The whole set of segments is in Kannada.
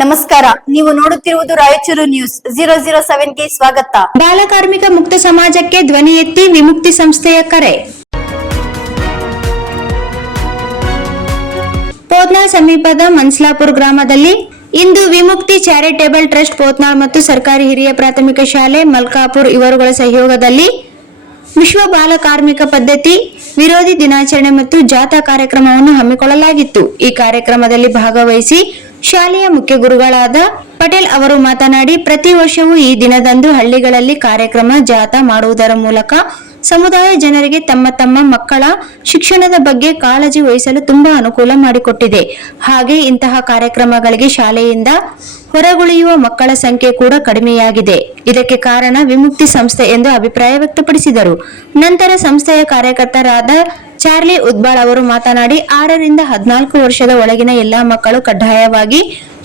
ನಮಸ್ಕಾರ, ನೀವು ನೋಡುತ್ತಿರುವುದು ರಾಯಚೂರು ನ್ಯೂಸ್ 007ಗೆ ಸ್ವಾಗತ. ಬಾಲಕಾರ್ಮಿಕ ಮುಕ್ತ ಸಮಾಜಕ್ಕೆ ಧ್ವನಿ ಎತ್ತಿ ವಿಮುಕ್ತಿ ಸಂಸ್ಥೆಯ ಕರೆ. ಪೋತ್ನಾಳ್ ಸಮೀಪದ ಮನ್ಸ್ಲಾಪುರ ಗ್ರಾಮದಲ್ಲಿ ಇಂದು ವಿಮುಕ್ತಿ ಚಾರಿಟೇಬಲ್ ಟ್ರಸ್ಟ್ ಪೋತ್ನಾಳ್ ಮತ್ತು ಸರ್ಕಾರಿ ಹಿರಿಯ ಪ್ರಾಥಮಿಕ ಶಾಲೆ ಮಲ್ಕಾಪುರ್ ಇವರುಗಳ ಸಹಯೋಗದಲ್ಲಿ ವಿಶ್ವ ಬಾಲ ಕಾರ್ಮಿಕ ಪದ್ಧತಿ ವಿರೋಧಿ ದಿನಾಚರಣೆ ಮತ್ತು ಜಾಥಾ ಕಾರ್ಯಕ್ರಮವನ್ನು ಹಮ್ಮಿಕೊಳ್ಳಲಾಗಿತ್ತು. ಈ ಕಾರ್ಯಕ್ರಮದಲ್ಲಿ ಭಾಗವಹಿಸಿ ಶಾಲೆಯ ಮುಖ್ಯ ಗುರುಗಳಾದ ಪಟೇಲ್ ಅವರು ಮಾತನಾಡಿ, ಪ್ರತಿ ವರ್ಷವೂ ಈ ದಿನದಂದು ಹಳ್ಳಿಗಳಲ್ಲಿ ಕಾರ್ಯಕ್ರಮ ಜಾಥಾ ಮಾಡುವುದರ ಮೂಲಕ ಸಮುದಾಯ ಜನರಿಗೆ ತಮ್ಮ ಮಕ್ಕಳ ಶಿಕ್ಷಣದ ಬಗ್ಗೆ ಕಾಳಜಿ ವಹಿಸಲು ತುಂಬಾ ಅನುಕೂಲ ಮಾಡಿಕೊಟ್ಟಿದೆ. ಹಾಗೆ ಇಂತಹ ಕಾರ್ಯಕ್ರಮಗಳಿಗೆ ಶಾಲೆಯಿಂದ ಹೊರಗುಳಿಯುವ ಮಕ್ಕಳ ಸಂಖ್ಯೆ ಕೂಡ ಕಡಿಮೆಯಾಗಿದೆ. ಇದಕ್ಕೆ ಕಾರಣ ವಿಮುಕ್ತಿ ಸಂಸ್ಥೆ ಎಂದು ಅಭಿಪ್ರಾಯ ವ್ಯಕ್ತಪಡಿಸಿದರು. ನಂತರ ಸಂಸ್ಥೆಯ ಕಾರ್ಯಕರ್ತರಾದ ಚಾರ್ಲಿ ಉದ್ಬಾಳ್ ಅವರು ಮಾತನಾಡಿ, 6 ರಿಂದ 14 ವರ್ಷದ ಒಳಗಿನ ಎಲ್ಲಾ ಮಕ್ಕಳು ಕಡ್ಡಾಯವಾಗಿ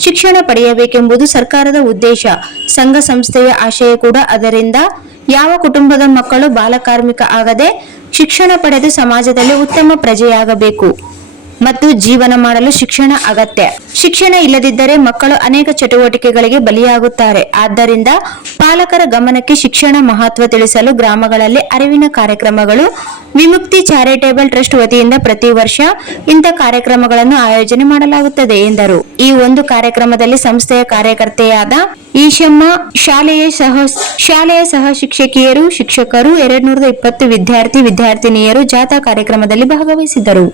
ಶಿಕ್ಷಣ ಪಡೆಯಬೇಕೆಂಬುದು ಸರ್ಕಾರದ ಉದ್ದೇಶ. ಸಂಘ ಸಂಸ್ಥೆಯ ಆಶಯ ಕೂಡ ಅದರಿಂದ ಯಾವ ಕುಟುಂಬದ ಮಕ್ಕಳು ಬಾಲಕಾರ್ಮಿಕ ಆಗದೆ ಶಿಕ್ಷಣ ಪಡೆದು ಸಮಾಜದಲ್ಲಿ ಉತ್ತಮ ಪ್ರಜೆಯಾಗಬೇಕು ಮತ್ತು ಜೀವನ ಮಾಡಲು ಶಿಕ್ಷಣ ಅಗತ್ಯ. ಶಿಕ್ಷಣ ಇಲ್ಲದಿದ್ದರೆ ಮಕ್ಕಳು ಅನೇಕ ಚಟುವಟಿಕೆಗಳಿಗೆ ಬಲಿಯಾಗುತ್ತಾರೆ. ಆದ್ದರಿಂದ ಪಾಲಕರ ಗಮನಕ್ಕೆ ಶಿಕ್ಷಣ ಮಹತ್ವ ತಿಳಿಸಲು ಗ್ರಾಮಗಳಲ್ಲಿ ಅರಿವಿನ ಕಾರ್ಯಕ್ರಮಗಳು ವಿಮುಕ್ತಿ ಚಾರಿಟೇಬಲ್ ಟ್ರಸ್ಟ್ ವತಿಯಿಂದ ಪ್ರತಿ ವರ್ಷ ಇಂಥ ಕಾರ್ಯಕ್ರಮಗಳನ್ನು ಆಯೋಜನೆ ಮಾಡಲಾಗುತ್ತದೆ ಎಂದರು. ಈ ಒಂದು ಕಾರ್ಯಕ್ರಮದಲ್ಲಿ ಸಂಸ್ಥೆಯ ಕಾರ್ಯಕರ್ತೆಯಾದ ಈಶಮ್ಮ, ಶಾಲೆಯ ಸಹ ಶಿಕ್ಷಕಿಯರು, ಶಿಕ್ಷಕರು, 220 ವಿದ್ಯಾರ್ಥಿನಿಯರು ಜಾಥಾ ಕಾರ್ಯಕ್ರಮದಲ್ಲಿ ಭಾಗವಹಿಸಿದ್ದರು.